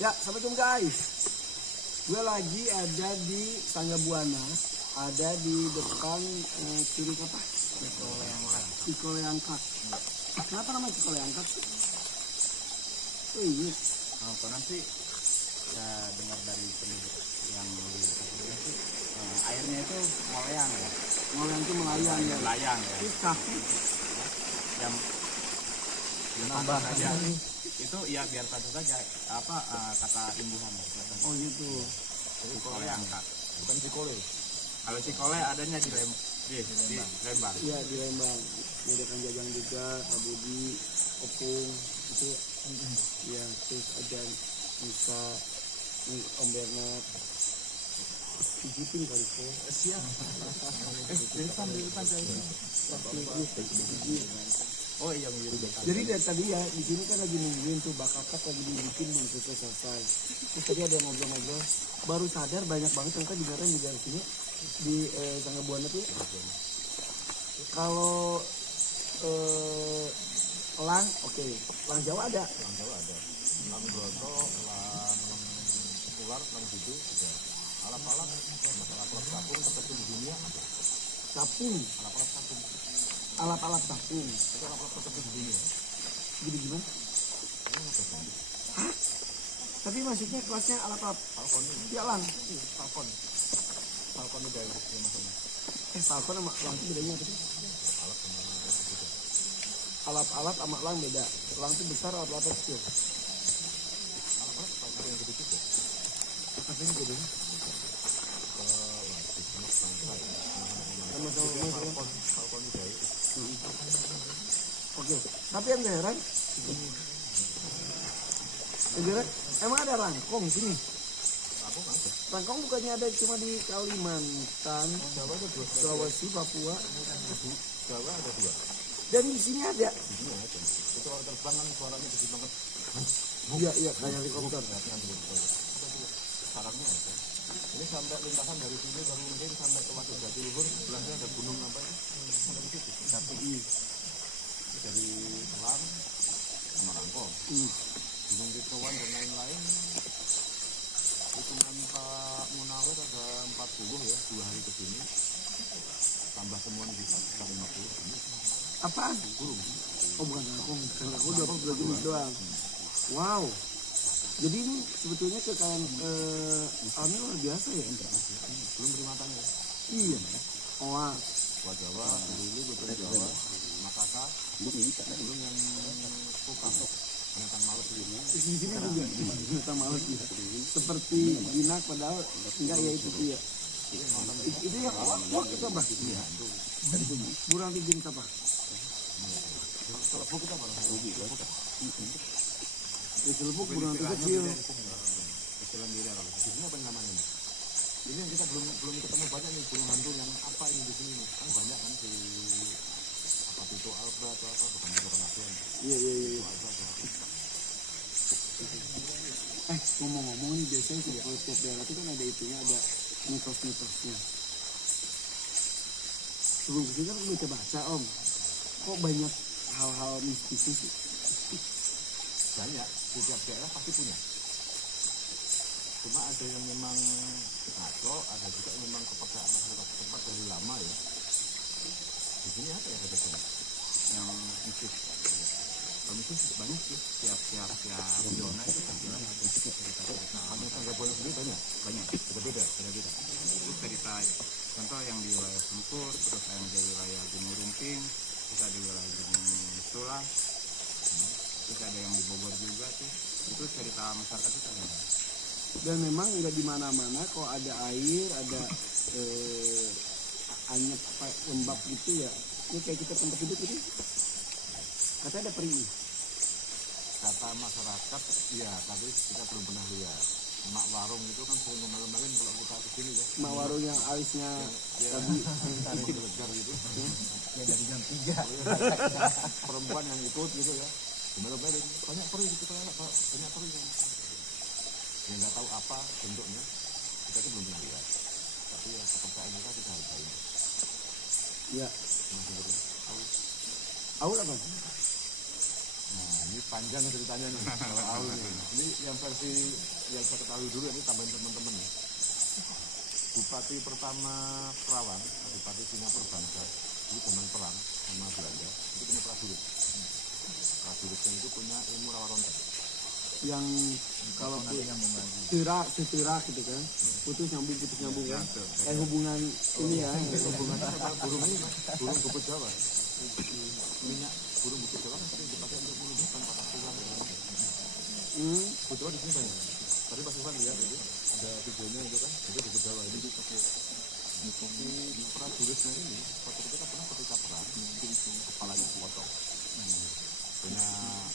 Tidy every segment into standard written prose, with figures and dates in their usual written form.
Ya, assalamualaikum guys. Gue lagi ada di Sangga Buana, ada di depan kiri apa? Cikoleangkat. Kenapa namanya Cikoleangkat? Oh iya. Konon sih saya dengar dari penduduk yang di sih airnya itu moleang ya. Moleang itu melayang ya. Melayang ya. Terus kaki Yang nambah saja. Itu ya biar satu saja kata imbuhan. Oh gitu. Cikoleangkat. Bukan Cikole. Kalau Cikole adanya di Lembang. Iya di Lembang. Ada Kang Jajang juga, Kak Budi, Opung itu. Ya terus ada Nisa, Om Bernard. Pijitin kali kok. Siap. Dari depan saya. Oh iya mirip. Jadi dari tadi ya di sini kan lagi nungguin tuh Bakakat lagi dibikin belum selesai. Terus tadi ada yang ngobrol-ngobrol, baru sadar banyak banget yang kan di sini di Sangga Buana tuh. Kalau elang, oke, elang Jawa ada. Elang Jawa ada. Elang Broto, elang ular, elang bidu ada. Alap-alap, alap-alap capung terkecil di dunia ada. Capung, Alap-alap capung. alap-alap capung. Itu alap-alap terkecil di dunia. Jadi gimana? Hah? Tapi maksudnya kelasnya alap-alap. Falcon ini. Ya elang. Falcon. Falcon itu ya maksudnya. Falcon sama elang itu bedanya apa sih? Alap sama itu. Alap-alap sama elang beda. Elang itu besar, alap-alap kecil. Alap-alap Falcon yang gede juga. Apa yang bedanya? Sama-sama Falcon itu ya. Oke, tapi yang gak heran, emang ada rangkong sini. Rangkong bukannya ada cuma di Kalimantan, Jawa ada 2, Sulawesi, Papua. Jawa ada 2. Dan di sini ada. Di sini ada. Itu kalau terbang kan suaranya gede banget. Iya, kayak helikopter. Sarangnya ada. Ini sampai lintasan dari sini baru mungkin sampai ke Waduk Jatiluhur, sebelahnya ada gunung apa itu? Sampai ke situ. Tapi dari elang sama rangkong. Gunung Kituan dan lain-lain. Hitungan Pak Munawir ada 40 ya, 2 hari ke sini. Tambah temuan bisa 50. Apaan? Burung. Oh bukan rangkong, rangkong 22 jenis doang. Wow. Jadi ini sebetulnya kekayaan alamnya luar biasa ya. Belum primata ya. Iya. Oa. Buat Jawa, dulu betul Jawa, Makassar, belum yang Kupang, binatang malut ini. Di sini juga binatang malut ya. Seperti jinak padahal enggak ya itu ya. Itu yang wah itu apa? Burung jenis apa? Kalau kita malah Celebuk burung kecil. Istilah diri orang. Di sini apa namanya ini? Ini yang kita belum ketemu banyak nih burung hantu yang apa ini di sini nih. Kan banyak kan di apa itu Alba atau apa bukan itu Kanadian. Iya. Alba atau apa. Ngomong-ngomong nih biasanya sih kalau setiap daerah itu kan ada itunya, ada mitos-mitosnya. Sebelum itu kan aku baca Om, kok banyak hal-hal mistis sih? Banyak, di tiap daerah pasti punya. Cuma ada yang memang ngaco, ada juga yang memang kepercayaan masyarakat setempat dari lama ya. Di sini apa ya kata yang mistis? Kalau mistis banyak sih, tiap zona itu terbilang ada cerita-cerita. Kalau Sangga Buana sendiri banyak, beda-beda. Itu cerita, contoh yang di wilayah Sempur, terus yang di wilayah Gunung Rumping, terus ada di wilayah Gunung Sulah, terus ada yang di Bogor juga tuh. Itu cerita masyarakat itu ada. Dan memang nggak di mana-mana kok ada air, ada anyep lembab gitu ya. Ini kayak kita tempat hidup ini. Katanya ada peri. Kata masyarakat, iya, tapi kita belum pernah lihat. Mak warung itu kan sering ngomel-ngomelin kalau kita kesini ya. Mak warung yang alisnya tadi belajar gitu. Ya dari jam 3. Perempuan yang ikut gitu ya. Ngomel-ngomelin, banyak peri di kita anak, Pak. Banyak peri yang ya nggak tahu apa bentuknya. Kita tuh belum pernah lihat. Tapi ya kepercayaan kita hargai. Ya. Nah, sebenarnya Aul apa? Nah, Ini panjang ceritanya nih kalau Aul nih. Ini yang versi yang saya ketahui dulu, ini tambahin teman-teman ya. Bupati pertama Kerawang, Bupati Singapura Bangsa, itu zaman perang sama Belanda, itu punya prajurit. Prajuritnya itu punya ilmu rawa rontek. Yang kalau setirak gitu kan, putus nyambung kan. Hubungan ini ya, Hubungannya sama burung ini, burung bubut Jawa. Minyak burung bubut Jawa kan sering dipakai untuk menumbuhkan patah tulang. Bubut Jawa di sini banyak. Tadi Pak Sufan lihat itu ada videonya itu kan, itu bubut Jawa ini dipakai. Si prajuritnya ini, suatu ketika pernah ketika perang, kepalanya potong. Punya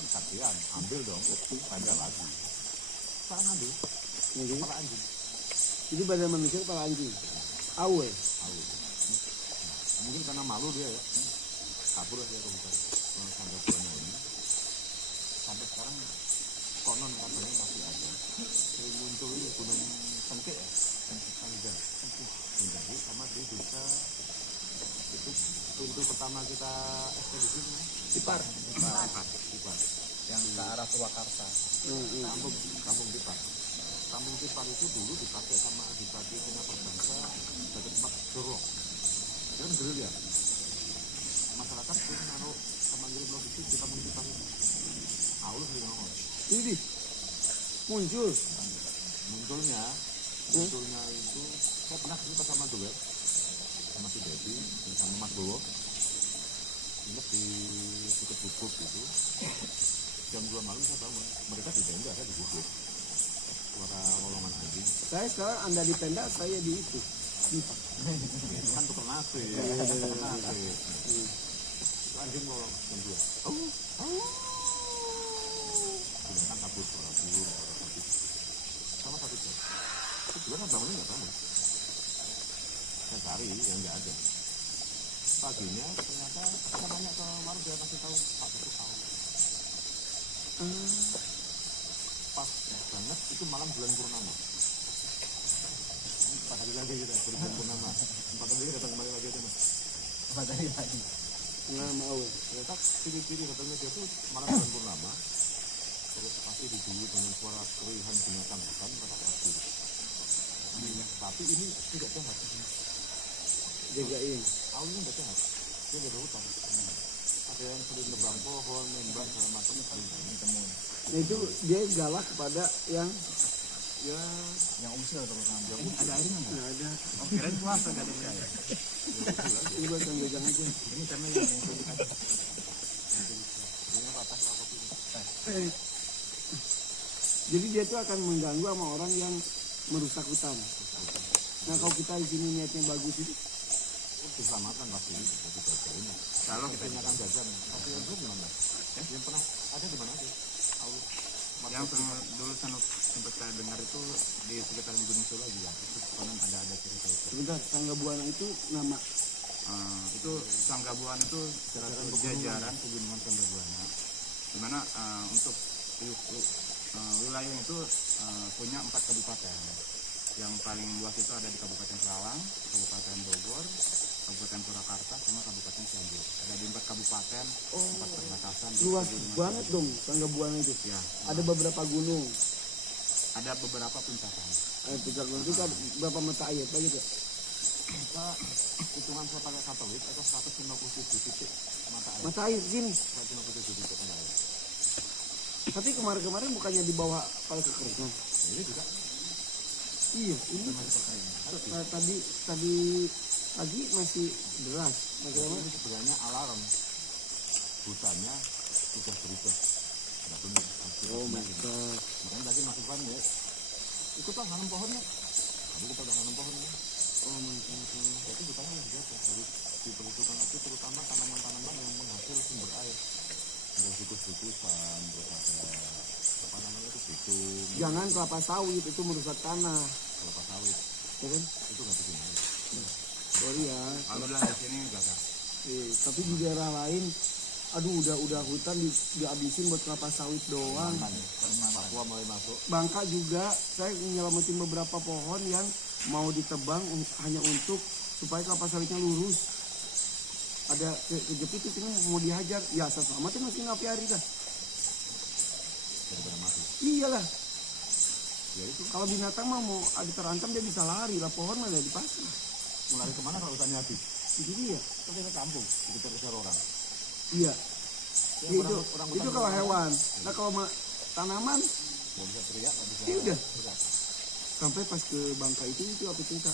saksian, ambil dong, tanda lagi. Pak ambil, kepala anjing. Jadi badan manusia kepala anjing. Awe. Mungkin karena malu dia ya, kabur dia ke hutan. Sangga buana ini, sampai sekarang konon katanya masih ada. Sering muncul ini gunung Tengke ya, Tengke sama di desa itu pintu pertama kita ekspedisi Tipar. Yang ke arah Purwakarta. Kampung Tipar. Kampung Tipar itu dulu dipakai sama Adipati Singapura Bangsa sebagai tempat jorok. Dan gerilya. Masyarakat sering naruh sama ngirim logistik di Kampung Tipar itu. Aul sering ngomong. Ini Munculnya itu saya pernah cerita sama Duet, sama si Dedi, sama Mas Bowo. Ingat di dekat Bubuk itu, jam 2 malam saya bangun, mereka di tenda, saya di Bubuk. Suara wolongan anjing. Saya sekarang Anda di tenda, saya di itu. Itu kan tukar nasi. Itu anjing wolong jam 2. Binatang kabur, suara burung, suara sapi. Sama satu jam. Itu juga kan bangunnya nggak bangun. Saya cari yang nggak ada. Paginya ternyata saya tanya ke warga, kasih tahu Pak itu tahu. Pas banget itu malam bulan purnama. 4 hari lagi kita bulan purnama. 4 hari lagi datang kembali lagi aja Mas. 4 hari lagi. Nama Awe. Ternyata ciri-ciri datangnya dia tuh malam bulan purnama. Terus pasti diburu dengan suara kerihan binatang bukan kata kabur. Tapi ini tidak sehat. Jagain. Awalnya nggak sehat. Dia nggak ada hutan. Ada yang sering nebang pohon, nembak segala macam paling ditemuin. Nah itu dia galak kepada yang Yang usil terutama. ada airnya nggak ada. Oh, kirain puasa nggak ada air. Ini buat yang jajan aja. Ini sama yang dikasih. Ini patah apa pun. Jadi dia itu akan mengganggu sama orang yang merusak hutan. Nah kalau kita di sini niatnya bagus itu, Diselamatkan pasti ini ini. Kalau kita nyatakan jajan, tapi yang belum gimana? Yang pernah ada di mana aja? Yang pernah dulu sempat saya dengar itu di sekitar Gunung Sula juga. Itu konon ada cerita itu. sebentar, Tangga Buana itu nama Itu Sangga Buana itu jajaran pegunungan Sangga Buana. Dimana untuk wilayah itu punya 4 kabupaten. Yang paling luas itu ada di Kabupaten Kerawang, Kabupaten Bogor, Kabupaten Purwakarta, sama Kabupaten Cianjur. Ada di 4 kabupaten, 4 perbatasan. luas banget dong Tangga Buana itu. Ya, Ada beberapa gunung. ada beberapa puncakan. Ada puncak gunung itu kan berapa mata air apa gitu. Kita hitungan saya pakai satelit itu 157 titik mata air. Mata air sini. 157 titik mata air. Tapi kemarin bukannya di bawah pada kekeringan. Ini juga Iya, ini tadi pagi masih deras. Bagaimana? ini sebenarnya alarm. Hutannya sudah berubah. Tidak benar. Oh my god. Makanya tadi Mas Ivan ya, ikutlah nanam pohonnya. Kamu kita udah nanam pohonnya. Oh my god. Jadi hutannya harus dijaga, harus diperhitungkan lagi, terutama tanaman-tanaman yang menghasil sumber air. Ada tikus-tikusan, terus ada apa namanya itu bitung, Jangan kelapa sawit itu merusak tanah, kelapa sawit, ya kan? itu nggak bikin air. Sorry ya. Alhamdulillah di sini enggak ada. Tapi di daerah lain, aduh udah hutan dihabisin buat kelapa sawit doang. Papua mulai masuk. Bangka juga saya nyelamatin beberapa pohon yang mau ditebang hanya untuk supaya kelapa sawitnya lurus. Ada kejepit itu mau dihajar, ya saya selamatin masih ngapi hari dah. daripada mati. Iyalah, Ya itu kalau binatang mah mau ada terancam dia bisa lari lah, pohon mah di pasar. mau lari kemana kalau hutannya habis? Itu dia. Kan kita kampung dikejar-kejar orang. Iya. Ya, Ya, itu orang itu kalau hewan. Nah kalau tanaman, nggak bisa teriak, nggak bisa. ya udah. teriak. Sampai pas ke Bangka itu aku cerita,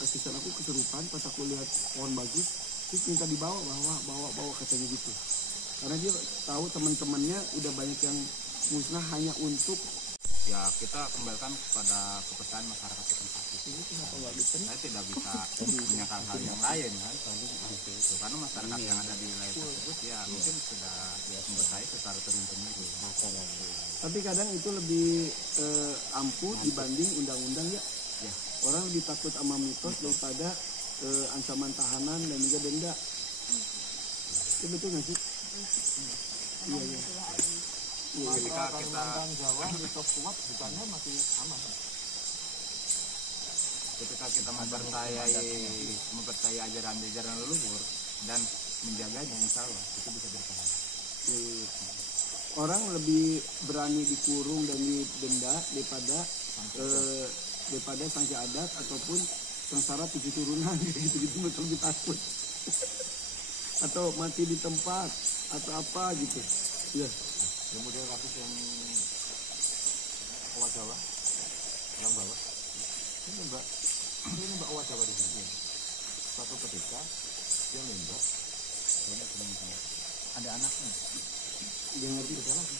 asisten aku kesurupan pas aku lihat pohon bagus, terus minta dibawa, bawa katanya gitu. Karena dia tahu teman-temannya udah banyak yang musnah hanya untuk Ya kita kembalikan kepada kepercayaan masyarakat setempat. ini kenapa nggak diterima? Saya tidak bisa menyangkal hal yang lain kan. Karena masyarakat yang ada di wilayah tersebut ya mungkin sudah mempercayai secara turun-temurun. Tapi kadang itu lebih ampuh dibanding undang-undang ya. Ya. Orang lebih takut sama mitos daripada ancaman tahanan dan juga denda. Itu betul nggak sih? Iya, iya. Ketika kita Jawa mitos kuat bukannya masih aman. ketika kita mempercayai ajaran-ajaran leluhur dan menjaganya, insya Allah itu bisa bertahan. Iya. Orang lebih berani dikurung dan didenda daripada sanksi adat ataupun sengsara 7 turunan gitu mereka lebih takut. Atau mati di tempat atau apa gitu. Iya. Kemudian kasus yang Owa Jawa, orang bawah, ini mbak Owa Jawa di sini. Suatu ketika dia nembak, ada anaknya, Dia ngerti. beda lagi.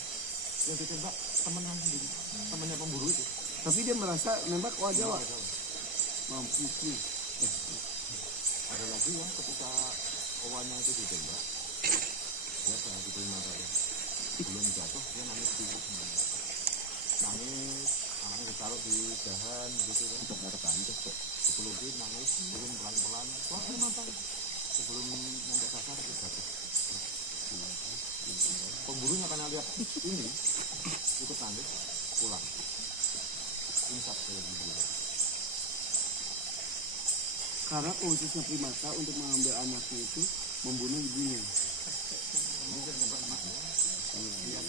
Yang ditembak temannya sendiri, temannya pemburu itu. Tapi dia merasa nembak Owa Jawa. Owa Jawa. Mampus nih. Ada lagi yang ketika Owanya itu ditembak, dia berhenti terima saja. Belum jatuh dia nangis dulu, nangis, anaknya ditaruh di dahan gitu kan, tidak terbantu kok. Dipelukin nangis, turun pelan-pelan, wah matang. Sebelum nyampe sasar dia jatuh. Pemburunya karena lihat ini ikut nangis, pulang. Insap kayak gitu. Karena khususnya primata untuk mengambil anaknya itu membunuh ibunya. Mungkin tempat emaknya. Lihat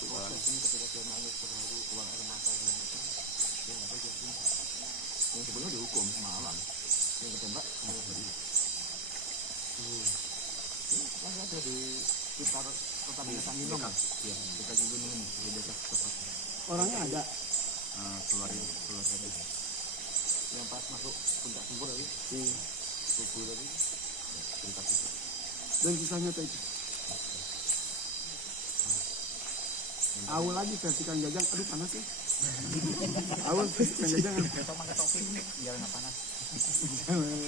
proses ini ketika dia nangis terharu, keluar air mata dan macam, dia nggak tahu dia insap. Yang sebelumnya dihukum malam, yang ketembak kemudian beri. Masih ada di sekitar kota binatang Ginong. Iya, kita di gunung ini, di desa setempat. Orangnya ada. keluarganya. Yang pas masuk puncak Sempur tadi, Tugu tadi, cerita itu. Dan kisah nyata itu. Awal lagi versi Kang Jajang, aduh panas ya. Awal versi Kang Jajang, Besok pakai topi, biar nggak panas.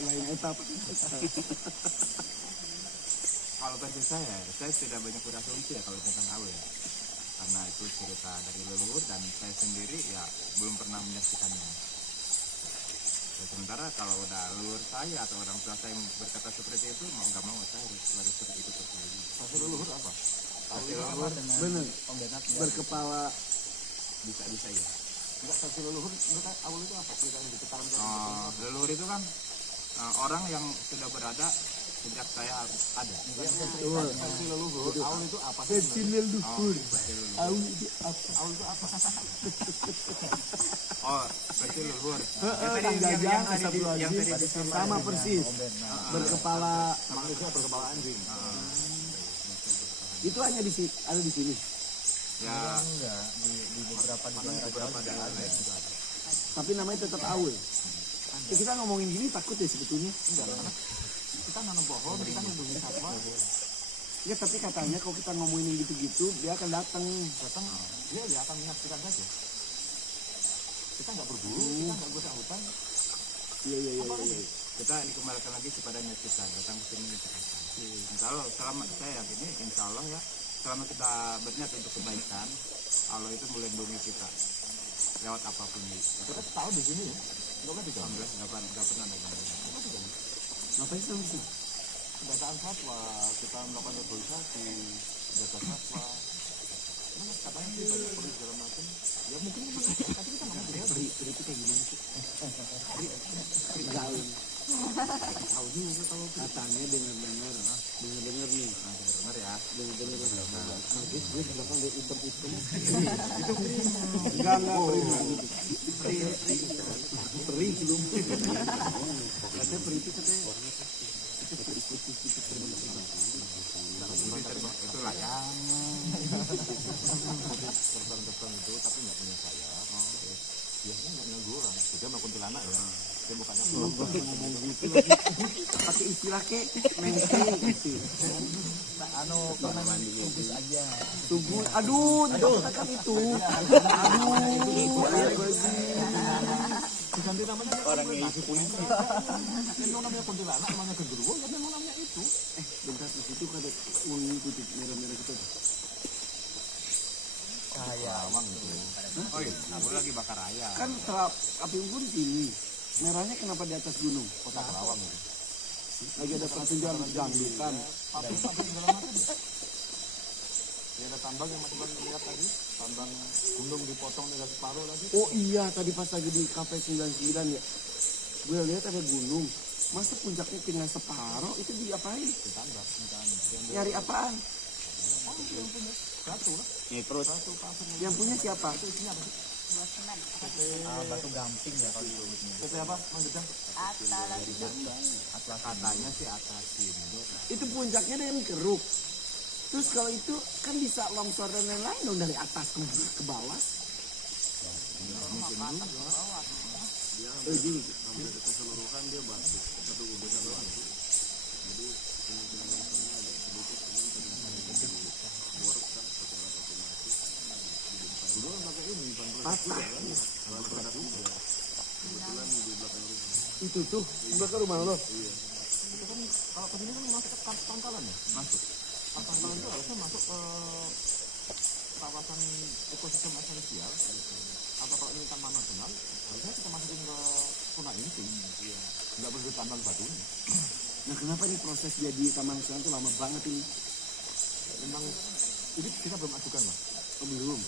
lain etap. Kalau versi saya tidak banyak berasumsi ya kalau tentang awal ya. Karena itu cerita dari leluhur dan saya sendiri ya belum pernah menyaksikannya. Ya, sementara kalau udah leluhur saya atau orang tua saya berkata seperti itu, mau nggak mau saya harus seperti itu terus lagi. Hasil leluhur apa? Hasil leluhur dengan Bener. pembenat Berkepala. bisa ya. Enggak, hasil leluhur menurut awal itu apa? Cerita yang diketahui Leluhur itu kan orang yang sudah berada sejak saya ada. versi leluhur, awal itu apa sih? Versi leluhur. Versi leluhur. Awal itu apa? Awal itu apa? Versi leluhur. Kang Jajang, Astagfirullahaladzim, sama persis. Berkepala. Manusia berkepala anjing. Itu hanya ada di sini. Ya, di beberapa daerah lain juga ada. Tapi namanya tetap Aul. Ya, kita ngomongin gini takut ya sebetulnya. Enggak, karena kita nanam pohon, kita melindungi satwa. Ya tapi katanya kalau kita ngomongin yang gitu-gitu dia akan datang. Datang, dia akan menyaksikan saja. Kita nggak berburu, kita nggak gosok hutan. Iya. Kita dikembalikan lagi kepada niat kita datang ke sini menceritakan. Insya Allah selama saya ini, insya Allah ya, selama kita berniat untuk kebaikan, Allah itu melindungi kita lewat apapun itu. Kita tahu di sini ya, nggak pernah diganggu. Alhamdulillah nggak pernah ada gangguan. Ngapain sih itu? Pendataan satwa, kita melakukan reboisasi, jaga satwa. Nah, katanya sih banyak perlu segala macam. Ya mungkin tapi kita nggak ngerti ya. Peri itu kayak gimana sih? Peri gaul. Tahu juga kalau Katanya dengar-dengar nih. Dengar ya. Dengar-dengar. Kaget gue di belakang ada hitam-hitam. Itu enggak gitu. Perih belum. Katanya perih itu katanya. Itu layangan. terbang itu tapi nggak punya sayap. Biasanya nggak nganggu orang. Dia mau kuntilanak ya. Dia bukannya Ngomong gitu lagi. Pakai istilah kayak menteng gitu. Tunggus aja. Tunggu, aduh, katakan itu. diganti namanya orang nasi kuning. Memang namanya kuntilanak, namanya genderuwo, ya memang namanya itu. Bentar, di situ ada wangi putih merah-merah gitu. Lawang itu. Oh iya, aku lagi bakar ayam. Kan setelah api unggun tinggi. Merahnya kenapa di atas gunung? Kota Kerawang itu. Lagi ada pertunjukan dangdutan. Pabrik segala macam. Ya ada tambang yang Mas Iwan lihat tadi, tambang gunung dipotong dengan separuh lagi. Oh iya, tadi pas lagi di kafe 99 ya. Gue lihat ada gunung. Masa puncaknya tinggal separuh, itu diapain? Ditambang. Nyari apaan? Satu lah. Terus yang punya siapa? Itu isinya apa sih? Batu gamping ya kalau disebutnya. PT apa? Mang Gedang. Katanya sih atasin. Itu puncaknya dengan keruk. Terus kalau itu kan bisa longsor dan lain-lain dong dari atas ke bawah. Jadi Hampir keseluruhan dia batu. Satu gugusan batu. Jadi kemungkinan longsornya agak sedikit, cuman ternyata borok kan secara otomatis. Dulu pakai ini ban patah. produk juga. Kebetulan di belakang rumah. Itu tuh di belakang rumah lo. Itu kan kalau kesini kan masuk ke pangkalan ya? Masuk. Pangkalan itu harusnya masuk ke kawasan ekosistem esensial. Atau kalau ini taman nasional, harusnya kita masukin ke zona inti. Nggak perlu tambang batunya. Nah kenapa nih proses jadi taman nasional itu lama banget ini? Memang ini kita belum ajukan mas. Oh, belum.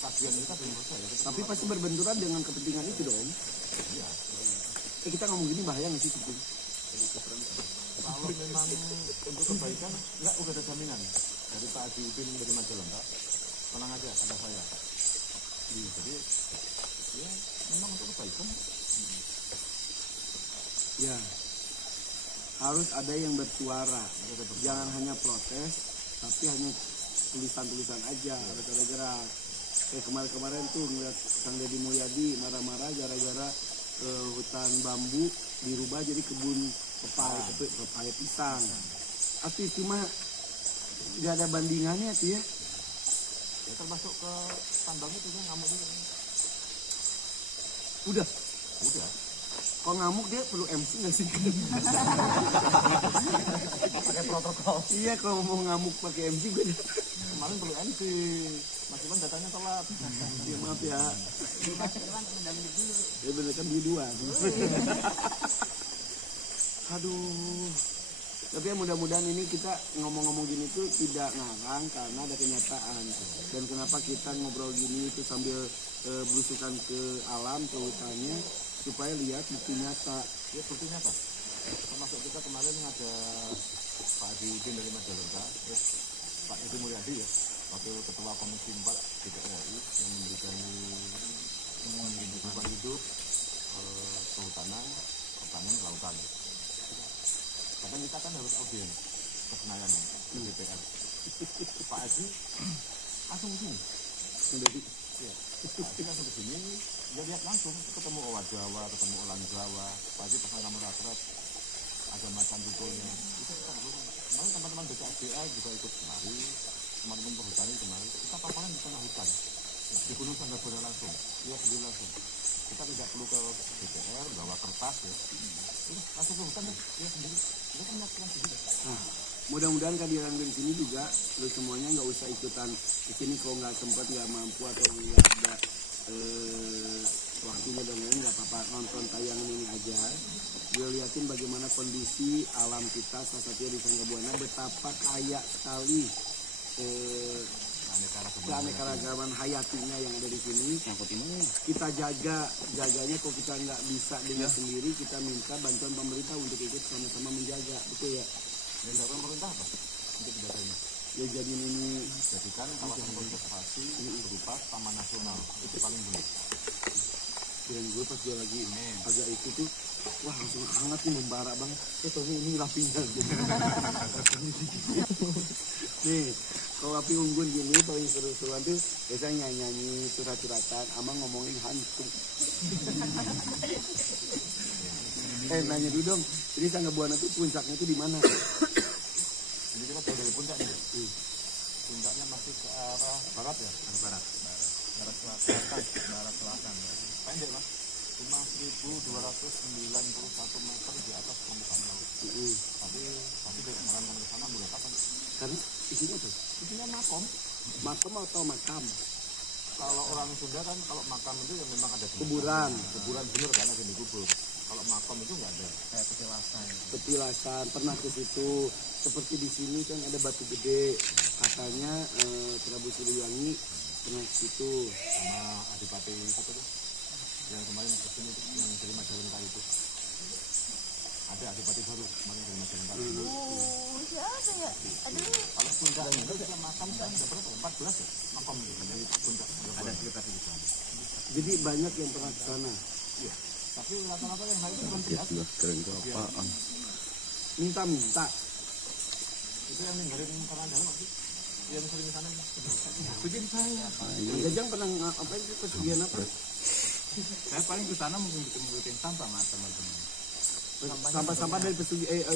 Kajian kita belum selesai. Ya. Kita Tapi pasti berbenturan dengan kepentingan itu dong. iya. Kita ngomong gini bahaya nggak sih sebetulnya? Kalau memang untuk kebaikan, nggak udah ada jaminan dari Pak Haji Udin dari Majalengka. Tenang aja, ada saya. Jadi ya memang untuk kebaikan. Ya. Harus ada yang bersuara. Jangan hanya protes, tapi hanya tulisan-tulisan aja, harus ada gerak. Kayak kemarin-kemarin tuh ngeliat Kang Deddy Mulyadi marah-marah gara-gara hutan bambu dirubah jadi kebun pepaya pisang. Atau itu mah nggak ada bandingannya tuh ya. Ya termasuk ke tambang itu kan ngamuk juga. Udah. Kalau ngamuk dia perlu MC nggak sih? Pakai protokol. Iya, kalau mau ngamuk pakai MC gue Kemarin perlu MC. Mas Iwan datanya telat. ya, maaf ya. Ya bener kan biduan. Aduh. Tapi ya mudah-mudahan ini kita ngomong-ngomong gini tuh tidak ngarang karena ada kenyataan. Dan kenapa kita ngobrol gini itu sambil belusukan ke alam, ke hutannya, supaya lihat bukti nyata. Ya bukti nyata. Termasuk kita kemarin ada Pak Haji Udin dari Majalengka, terus Pak Deddy Mulyadi ya, wakil ketua Komisi 4 DPR RI yang memberikan lingkungan hidup, kehutanan, pertanian, kelautan. Kadang kita kan harus audiens ke Senayan ke DPR. Pak Haji langsung sini. Jadi Ya, Pak Haji langsung ke sini, dia lihat langsung ketemu owa Jawa, ketemu orang Jawa. Pak Haji pasang rambut ratret, ada macan tukulnya. Itu kita kemarin teman-teman BKSDA juga ikut kemari, teman-teman perhutani kemari. Kita paparan di tengah hutan, di Gunung Sanggabona langsung, dia sendiri langsung. Kita tidak perlu ke DPR, bawa kertas ya. Udah langsung ke hutan, dia sendiri. Dia kan menyaksikan sendiri. Nah, mudah-mudahan kehadiran dari sini juga lu semuanya nggak usah ikutan di sini kalau nggak sempat, nggak mampu atau nggak ada waktunya dan lain, nggak apa-apa, nonton tayangan ini aja. Gue liatin bagaimana kondisi alam kita, salah satunya di Sanggabona, betapa kaya sekali keanekaragaman hayatinya yang ada di sini. Kita jaganya. Kalau kita nggak bisa dengan sendiri, kita minta bantuan pemerintah untuk ikut sama-sama menjaga, betul ya? Dan dari pemerintah apa untuk menjaganya? Ya jadi ini Jadikan kawasan konservasi berupa taman nasional, itu paling benar. dan gue pas gue lagi agak itu tuh, wah langsung hangat nih, membara banget. Tahu ini rapinya. Nih, kalau api unggun gini paling seru-seruan tuh biasanya nyanyi curhat-curhatan, ama ngomongin hantu. Nanya dulu dong, jadi Sangga Buana tuh puncaknya tuh di mana? Jadi kita jauh dari puncak nih. Puncaknya masih ke arah barat ya? Barat selatan. Pendek mas, cuma 1.291 meter di atas permukaan laut. Tapi dari jalan ke sana mulai kapan? Karena isinya tuh, Isinya makom. makom atau makam? Kalau orang Sunda kan kalau makam itu ya memang ada di Kuburan. Kuburan bener kan ada di kubur. Kalau makom itu nggak ada. Kayak Petilasan pernah ke situ. Seperti di sini kan ada batu gede. Katanya Prabu Siliwangi pernah ke situ. Sama Adipati itu tuh yang kemarin kesini tuh yang dari Majalengka itu. Ada Adipati baru kemarin dari Majalengka. Siapa ya? Aduh. Kalau puncaknya itu kita makam kan ada berapa? 14 ya makam itu dari puncak. Ada sekitar itu. Jadi banyak yang pernah ke sana. Iya. Tapi rata-rata yang naik itu kan biasa. Minta-minta. Itu yang ninggalin karena dalam sih. Yang sering ke sana. Tujuan saya. Jajang pernah apa itu pesugihan apa? Saya paling ke sana mungkin bikin sampah mas teman-teman. Sampah-sampah dari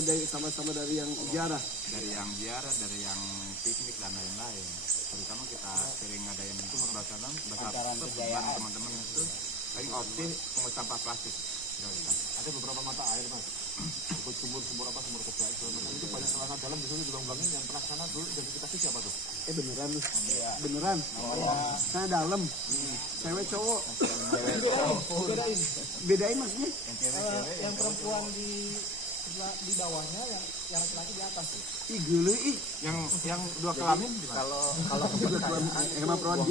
dari sampah-sampah dari yang ziarah. Dari yang ziarah, dari yang piknik dan lain-lain. Terutama kita sering ada yang Acara kejayaan. teman-teman itu paling opsi pungut sampah plastik. Ada beberapa mata air mas. Ikut sumur apa sumur kejayaan segala macam. Itu banyak celana dalam di sini dilonggangin yang pernah sana dulu identifikasi siapa tuh? Beneran lu? Beneran? Sana dalam. Cewek cowok. Bedain maksudnya? Yang perempuan di bawahnya, yang laki-laki di atas. Ih gile ih. Yang dua kelamin gimana? Kalau kepercayaan Emang perawan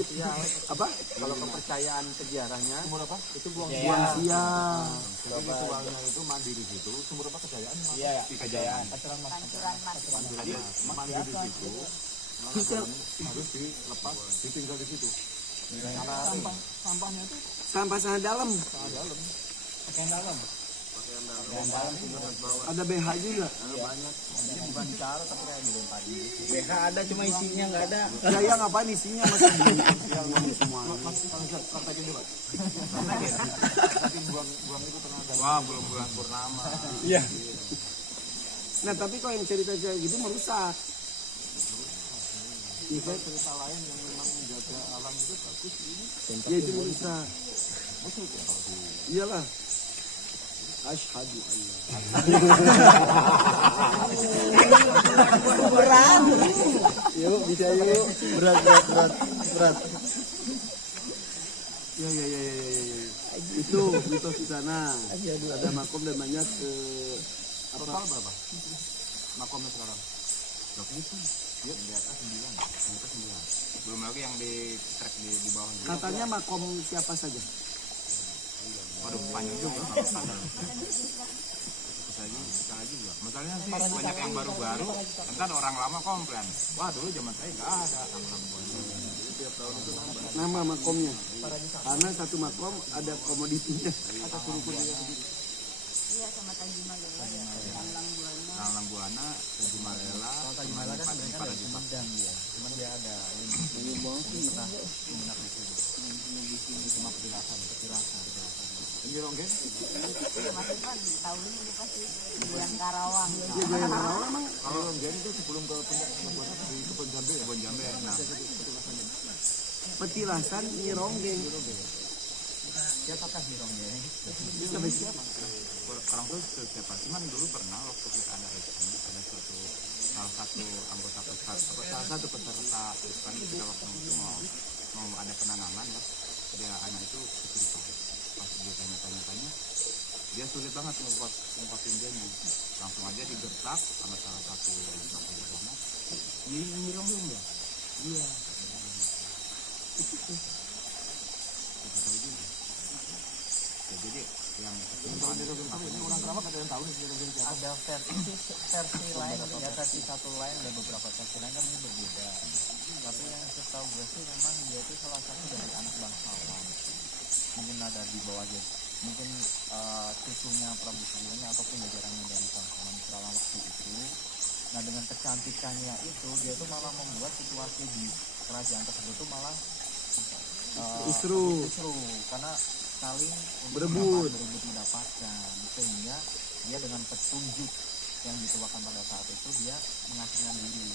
apa? kalau kepercayaan sejarahnya Sumur apa? itu buang Buang siang. Jadi ritualnya itu mandi di situ. Sumur apa kejayaan? Mas? Iya, kejayaan. Pancuran mas. Mandi di situ. Harus dilepas, ditinggal di situ. Karena sampahnya itu Sampah sana dalam. Pakaian dalam. Ada BH juga. Bukan cara tapi kayak dilempar. BH ada cuma isinya nggak ada. Jaya ngapain isinya masih buang semua. mas praktekin dulu. Praktekin buang itu tengah dalam. Wah, belum bulan purnama. Iya. Nah tapi kalau yang cerita gitu merusak. Bisa cerita lain yang memang menjaga alam itu bagus ini. Ya itu merusak. Musuh ya kalau di Iyalah. Asyhadu Allah. Berat. Yuk bisa yuk. Berat. Ya. Itu mitos di sana. Ada makom dan banyak total berapa? Makomnya sekarang? Berapa itu? Ya, di atas 9. Belum lagi yang di trek di bawah. katanya makom siapa saja. Waduh, panjang juga kalau ada. Kita juga. Masalahnya sih banyak yang baru-baru. Entar orang lama komplain. Wah dulu zaman saya nggak ada tiap tahun itu nambah. Nama makomnya. Karena satu makom ada komoditinya. Iya sama Tanjung Malela ya. Lang Buana. Lang Buana, Tanjung Malela, Tanjung Malela kan sebenarnya ada di Sumedang dia. Cuman dia ada ini pernah menginap di situ. Ini cuma petilasan. Ini Ronggen? Iya Mas Irfan tahu ini pasti yang Karawang. Dia goyang Karawang emang. Kalau Ronggen itu sebelum ke puncak Sanggabuana di Kebon Jambe ya? Kebon Jambe. Nah, Petilasan Nyironggeng. Siapakah nih Ronggeng? Sampai siapa? orang tuh siapa? Cuman dulu pernah waktu kita ada event, ada salah satu anggota salah satu peserta event kita waktu itu mau ada penanaman ya. Dia anak itu cerita pas dia tanya dia sulit banget ngungkapin dianya, langsung aja digertak sama salah satu di sana. Ini Ronggeng ya? Iya. Ya, jadi yang orang Kerawang ada yang tahu nih kira-kira ada versi lain ya, versi satu lain dan beberapa versi lain kan ini berbeda, tapi yang setahu gue sih memang dia itu salah satu dari anak bangsawan, mungkin ada di bawahnya, mungkin cucunya Prabu Siliwangi ataupun jajarannya dari bangsawan Kerawang waktu itu. Nah dengan kecantikannya itu dia tuh malah membuat situasi di kerajaan tersebut tuh malah Isru karena saling berebut mendapatkan, sehingga dia dengan petunjuk yang dituakan pada saat itu dia mengasingkan diri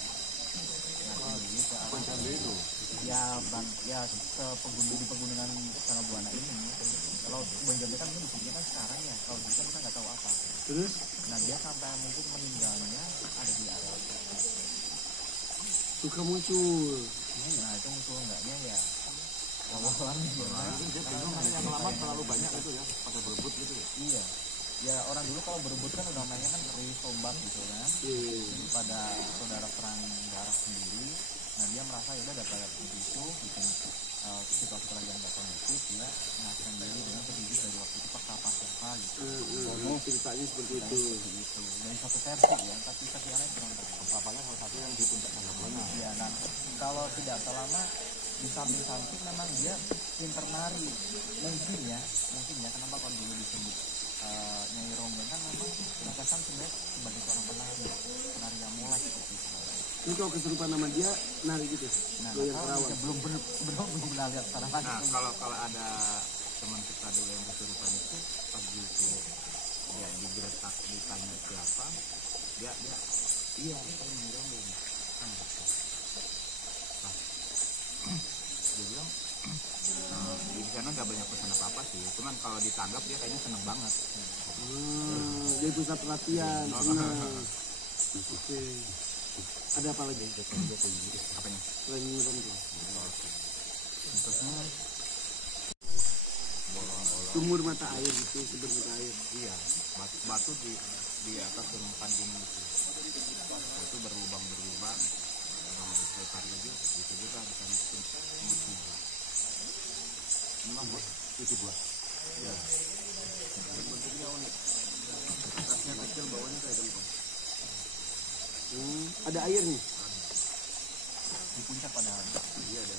ke arah itu ya di pegunungan Sanggabuana ini. Kalau Bonjol kan ini disebutnya kan sekarang ya, kalau bisa kita nggak tahu apa. terus Nah dia sampai mungkin meninggalnya ada di area itu. suka muncul. Nah itu muncul enggaknya ya kawan dia bingung karena yang lama terlalu banyak itu ya, pada berebut gitu ya. iya ya, orang dulu kalau berebut kan udah mainnya kan ri tombak gitu kan, pada saudara perang darah sendiri. Nah dia merasa ya udah daripada itu bikin situasi kerajaan gak kondusif, dia mengasihkan diri dengan petunjuk dari waktu itu apa siapa gitu. Ceritanya seperti itu. Gitu. Dari satu versi ya, tapi versi lain kurang tahu. Apalagi salah satu yang di puncak Sanggabuana. Ya, nah kalau tidak selama di samping-samping memang dia pinter nari, mungkin ya kenapa kalau dulu disebut Nyai Ronggeng kan memang terkesan sebenarnya sebagai seorang penari yang mulai seperti itu. Ini kalau kesurupan nama dia nari gitu. Nah, Goyang Kerawang. belum pernah lihat secara Nah, langsung. kalau ada teman kita dulu yang kesurupan itu pas gitu ya digretak ditanya siapa, dia iya saya Nyai Ronggeng. Dia bilang di sana nggak banyak pesan apa sih, cuman kalau ditanggap dia kayaknya seneng banget. Jadi pusat perhatian. Oke. Ada apa lagi? Apanya? Selain Nyai Ronggeng. Sumur mata air gitu, sumber mata air. Iya, batu di atas gunungan gunung itu. Itu berlubang sekali aja bisa juga di sana itu memang itu buat ya bentuknya unik, atasnya kecil, bawahnya kayak gempol. Ada air nih. Di puncak padahal. Iya ada.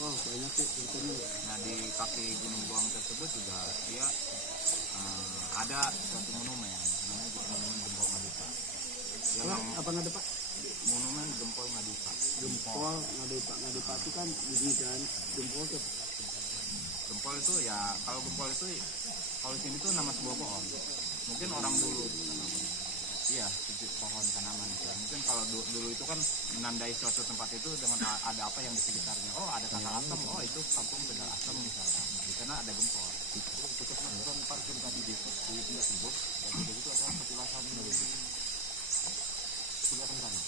Wow, banyak ya ceritanya. Nah di kaki Gunung Buang tersebut juga dia ada suatu monumen namanya monumen Gempol Ngadupa. Apa nggak ada Pak? Monumen Gempol Ngadupa. Gempol Ngadupa itu kan ini kan gempol tuh. Gempol itu ya, kalau gempol itu kalau sini tuh nama sebuah pohon. Mungkin orang dulu iya pohon tanaman itu. Mungkin kalau dulu itu kan menandai suatu tempat itu dengan ada apa yang di sekitarnya. Oh ada kakak asam, oh itu kampung Tegal Asam misalnya. Di sana ada gempol. Itu kan parkir tadi di tidak sebut. Dan jadi itu ada petilasan dari Sudah rencana.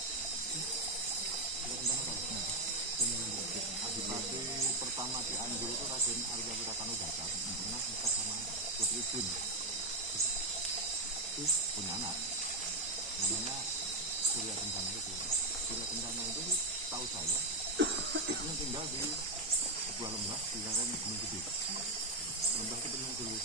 Adipati pertama Cianjur itu Raden Arya Wiratanudata pernah nikah sama Putri Jun. Terus punya anak namanya Surya Kencana itu. Surya Kencana itu tahu saya itu tinggal di sebuah lembah di lereng Gunung Gede. Lembah itu benar dulu.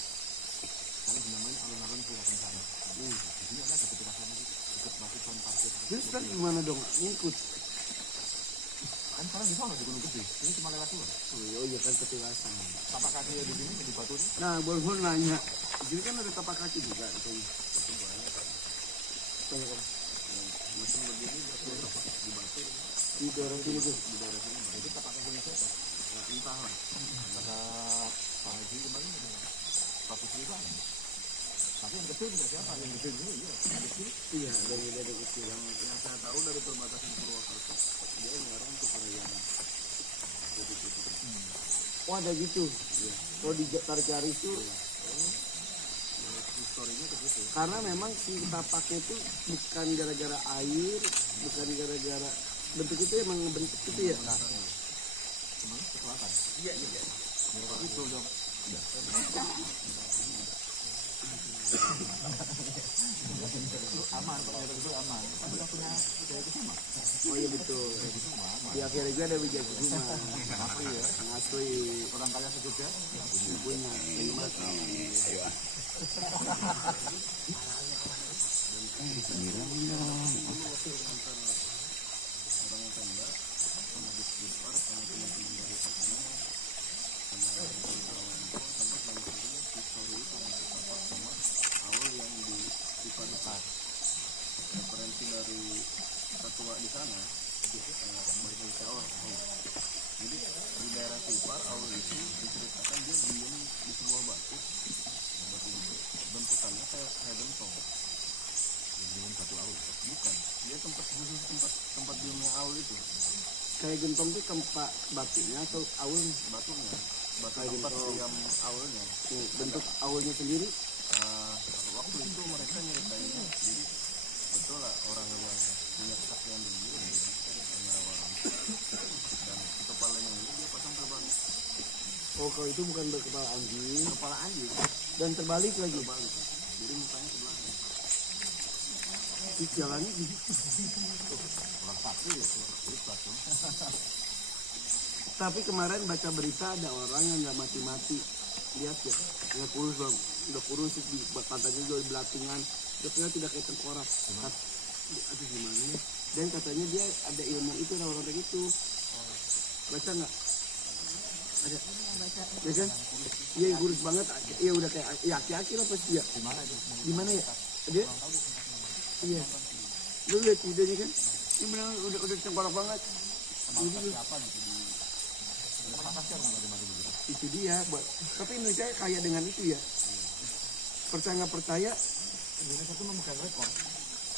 Karena namanya alun-alun Surya Kencana. Di sini ada petilasan lagi dekat batuan parkir. Terus kan gimana dong? Ngikut. Kan sekarang di sana di Gunung Gede, ini cuma lewat doang. Oh iya kan petilasan. Tapak kaki di sini di batu ini. Nah, baru nanya. Di sini kan ada tapak kaki juga katanya. Banyak orang. Macam begini batu di batu. Di daerah sini tuh. Di daerah sini. Itu tapak kakinya siapa? Ya, entahlah. Kata Pak Haji kemarin Pak Siliwan. Tapi yang kecil juga siapa? Yang kecil dulu iya. Yang kecil. Iya, dari kecil. Yang saya tahu dari perbatasan Purwakarta, dia ngarang ke Korea. Jadi gitu. Oh ada gitu. Iya. Oh di cari itu. Historinya ke situ. Karena memang si tapaknya itu bukan gara-gara air, bukan gara-gara bentuk itu emang bentuk itu ya. Kemana? Ke selatan. Iya. Itu dong. Aman, Pak Nyadar itu aman. Kan udah punya Wijaya Kusuma. Oh iya betul. Aman. Di akhirnya juga ada Wijaya Kusuma. Asli ya. Yang asli Orang kaya se-Jogja punya. Terima kasih. Referensi dari ketua di sana jadi di daerah Sipar awal itu diceritakan dia diem di sebuah batu itu bentukannya kayak gentong batu awal bukan dia tempat khusus tempat diemnya awal itu kayak gentong itu tempat batunya atau awal batunya batu tempat diam awalnya bentuk awalnya sendiri. Waktu itu mereka nyeritainnya jadi betul lah orang yang punya kesaktian tinggi orang dan kepalanya ini dia pasang terbang. Oh kalau itu bukan berkepala anjing, kepala anjing dan terbalik lagi. Terbalik. Jadi mukanya ke belakang. Di jalannya gitu. Orang sakti ya, tapi kemarin baca berita ada orang yang nggak mati-mati. Lihat ya, nggak kurus bang, udah kurus di pantatnya juga belatungan, udah tidak kayak tengkorak. Aduh gimana ya? Dan katanya dia ada ilmu itu orang kayak gitu. Baca nggak? Ada. Ya kan? Iya kurus banget. Iya udah kayak aki-aki lah pasti ya. Gimana ya? Dia? Iya. Lu lihat videonya kan? Ini benar udah tengkorak banget. Itu dia buat. Tapi Indonesia kaya dengan itu ya. Percaya nggak percaya? Indonesia itu memegang rekor.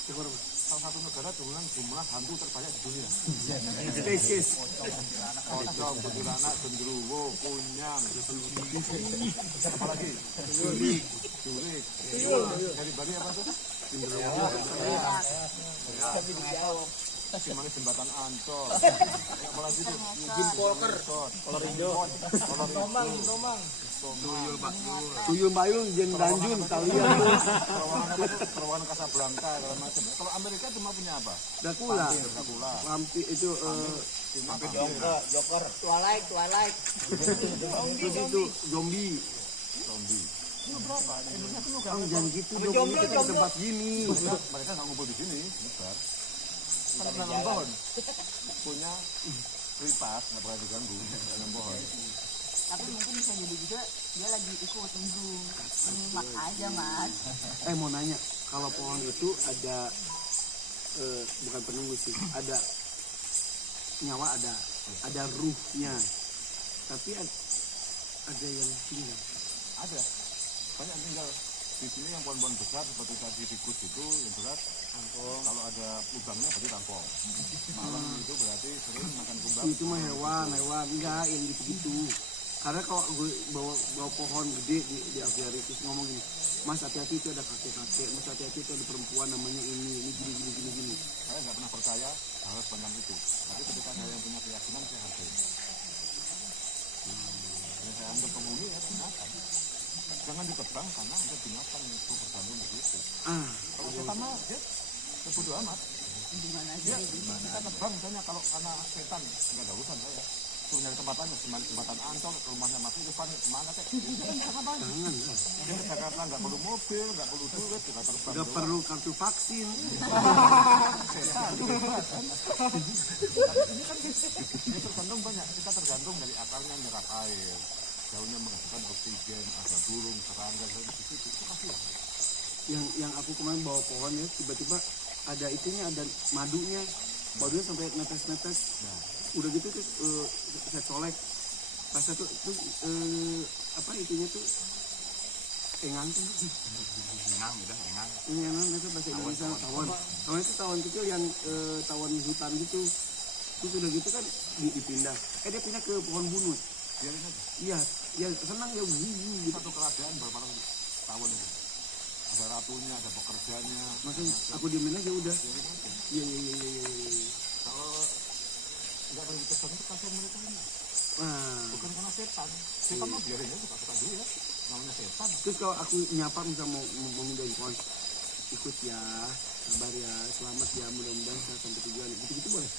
Rekor apa? Salah satu negara dengan jumlah hantu terbanyak di dunia. Spesies. Pocong, kuntilanak, genderuwo, kunyang, apalagi jurik. Dari Bali apa tuh? Genderuwo. Gimana jembatan Ancol? Apalagi tuh? Polker, Kolorindo, Tomang. Tuyul Bayul, Jen Danjun, kalian. Terowongan Casablanca, segala macam. Kalau Amerika cuma punya apa? Dracula. Lampi itu Joker. Twilight. terus itu zombie. Jangan gitu dong, kita di tempat gini. Mereka nggak ngumpul di sini, besar. Kan nanam pohon, punya privat, nggak bakal diganggu, nanam pohon. Tapi mungkin bisa jadi juga dia lagi ikut nunggu nyimak aja mas. Mau nanya, kalau pohon itu ada bukan penunggu sih, ada nyawa, ada ruhnya, tapi ada yang tinggal. Ada banyak yang tinggal di sini yang pohon-pohon besar seperti tadi tikus itu yang berat rangkong. Kalau ada lubangnya berarti rangkong. Malam itu berarti sering makan kumbang. Itu mah hewan enggak yang gitu. Karena kalau gue bawa pohon gede di aviari terus ngomong gini, mas hati-hati itu ada kakek-kakek, mas hati-hati itu ada perempuan namanya ini gini. Saya nggak pernah percaya hal sepanjang itu. Tapi ketika saya yang punya keyakinan saya hargai. Dan saya anggap penghuni ya binatang. Jangan ditebang karena ada binatang itu bergantung di situ. Kalau setan mah ya bodo amat. Gimana Ya, kita tebang misalnya kalau karena setan nggak ada urusan saya. Tuh nyari tempatan jembatan Ancol ke rumahnya Mas Irfan kemana teh? Jangan lah. Dia ke Jakarta nggak perlu mobil, nggak perlu duit, kita terbang. Nggak perlu kartu vaksin. Ini tergantung banyak. Kita tergantung dari akarnya menyerap air, daunnya menghasilkan oksigen, ada burung, serangga di situ. Itu kasih. Yang aku kemarin bawa pohon ya, tiba-tiba ada itunya, ada madunya sampai netes-netes. Udah gitu tuh saya colek rasa tuh apa itunya tuh engang itu bahasa Indonesia tawon itu tawon kecil yang tawon hutan gitu. Terus udah gitu kan dipindah dia pindah ke pohon bunut. Iya senang ya gitu. Satu kerajaan berapa tahun itu ada ratunya, ada pekerjanya. Makanya aku diemin aja udah. Iya. Kalau nggak perlu ditebang itu kasihan mereka ini. Bukan karena setan mah biarin aja suka dulu ya. namanya setan. Terus kalau aku nyapa misalnya mau mindahin pohon, ikut ya, sabar ya, selamat ya, mudah-mudahan saya sampai tujuan. Gitu-gitu boleh?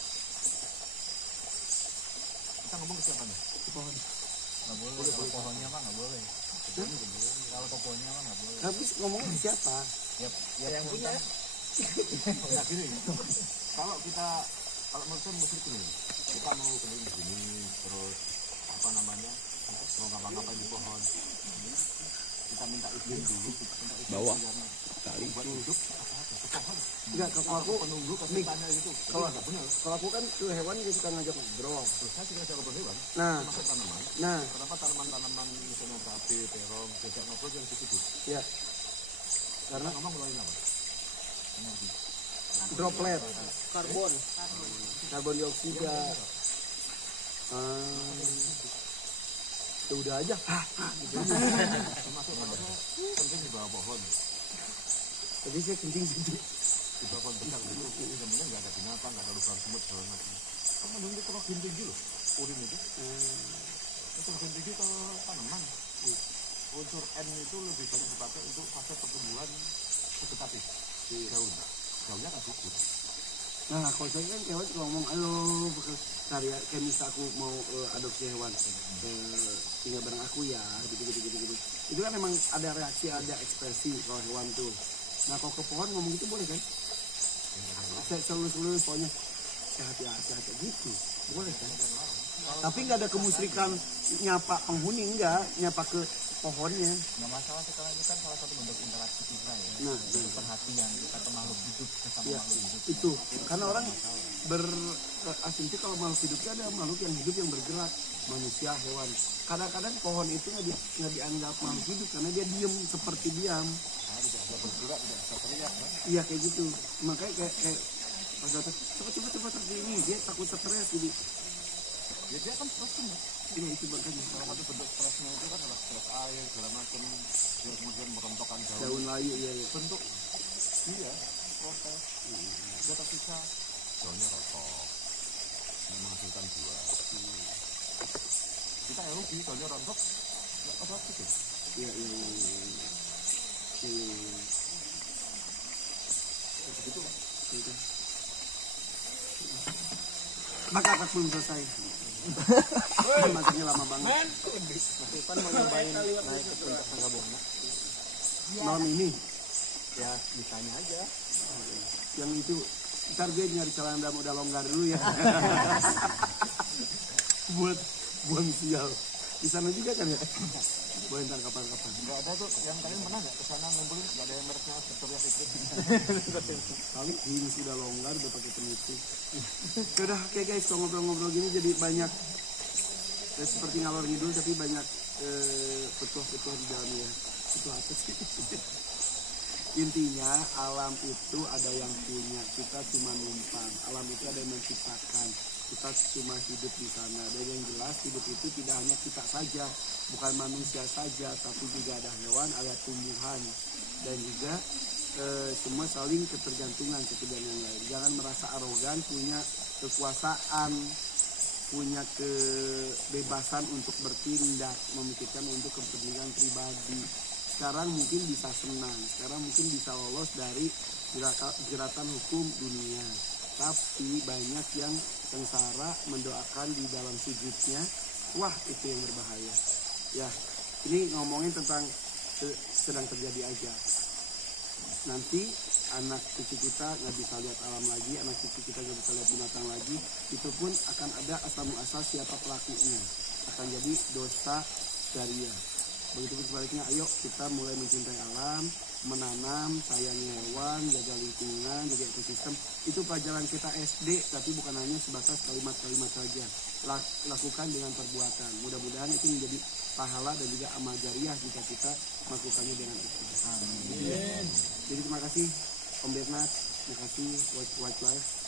Kita ngomong ke siapa nih? Ke pohon. Nggak boleh, kalau pohonnya mah nggak boleh. Kalau ke pohonnya mah nggak boleh. Habis ngomongnya ke siapa? Ya yang punya. Nah gini, kalau menurut saya musrik ini, kita mau keliling di sini, terus apa namanya, mau ngapa-ngapain di pohon, kita minta izin dulu, Bawah. buat duduk, ke pohon. Enggak, kalau aku Penunggu kasih nih, tanya gitu, kalau nggak benar. kalau aku kan ke hewan dia suka ngajak ngobrol. Terus saya juga cara berhewan, Nah, termasuk tanaman. nah, Kenapa tanaman-tanaman misalnya cabai, terong, jejak ngobrol yang situ? ya. Karena Karena ngomong ngeluarin apa? droplet, karbon dioksida. Ya udah aja. Gitu. Termasuk penting di bawah pohon. Tadi saya kencing situ. Di bawah pohon besar itu, yang penting nggak ada binatang, nggak ada lubang semut segala macam. Kamu menunggu nitrogen tinggi loh, urin itu. Nitrogen tinggi ke tanaman. Unsur N itu lebih banyak dipakai untuk fase pertumbuhan vegetatif. Daunnya kan subur. Nah, kalau saya kan hewan kalau ngomong, halo, cari kayak misal aku mau adopsi hewan, tinggal bareng aku ya, gitu. Itu kan memang ada reaksi, ada ekspresi kalau hewan tuh. Nah, kalau ke pohon ngomong itu boleh kan? Saya selalu pokoknya sehat ya gitu, boleh kan? Tapi nggak ada kemusyrikan nyapa penghuni, enggak, nyapa ke pohonnya. Nggak masalah sih, kalau itu kan salah satu bentuk interaksi kita ya. Nah, Bentuk perhatian kita ke makhluk hidup sesama ya, makhluk hidup. itu karena orang berasumsi kalau makhluk hidupnya ada makhluk yang hidup yang bergerak, manusia, hewan. Kadang-kadang pohon itu nggak dianggap makhluk hidup karena dia diam seperti diam. Iya kayak gitu. Makanya kayak pas datang coba seperti ini, dia takut stres jadi. Ya dia kan stres kan. Iya itu makanya Salah satu bentuk stresnya itu kan adalah stres air segala macam. Dia kemudian merontokkan daun layu ya. bentuk dia proses dia tersiksa daunnya rontok menghasilkan buah. Kita yang rugi daunnya rontok nggak apa gitu. Iya. Begitu Pak. Gitu. Maka akad belum selesai. Masaknya lama banget. Kan mau nyobain naik ke puncak Sanggabona. Malam ini Ya ditanya aja. yang itu ntar gue nyari celana dalam udah longgar dulu ya. buat buang sial di sana juga kan ya. Boleh ntar kapan-kapan. Nggak ada tuh yang kalian pernah nggak kesana ngumpulin nggak ada yang mereknya Victoria's Secret. Kali ini sudah longgar udah pakai peniti. Sudah oke guys, kalau ngobrol-ngobrol gini jadi banyak seperti ngalor ngidul tapi banyak petuah-petuah di dalamnya. Itu apa sih? Intinya alam itu ada yang punya, kita cuma numpang. Alam itu ada yang menciptakan, kita cuma hidup di sana. Dan yang jelas hidup itu tidak hanya kita saja, bukan manusia saja, tapi juga ada hewan, ada tumbuhan, dan juga semua saling ketergantungan satu dengan yang lain. Jangan merasa arogan, punya kekuasaan, punya kebebasan untuk bertindak, memikirkan untuk kepentingan pribadi. Sekarang mungkin bisa senang, sekarang mungkin bisa lolos dari jeratan hukum dunia. Tapi banyak yang sengsara mendoakan di dalam sujudnya, wah itu yang berbahaya. Ya, ini ngomongin tentang sedang terjadi aja. Nanti anak cucu kita nggak bisa lihat alam lagi, anak cucu kita nggak bisa lihat binatang lagi. Itu pun akan ada asal muasal siapa pelakunya, akan jadi dosa jariah. Begitupun sebaliknya, ayo kita mulai mencintai alam, menanam, sayangi hewan, jaga lingkungan, jaga ekosistem. Itu pelajaran kita SD, tapi bukan hanya sebatas kalimat-kalimat saja. Lakukan dengan perbuatan. Mudah-mudahan itu menjadi pahala dan juga amal jariah jika kita melakukannya dengan ikhlas. Jadi terima kasih Om Bernard, terima kasih Wildlife.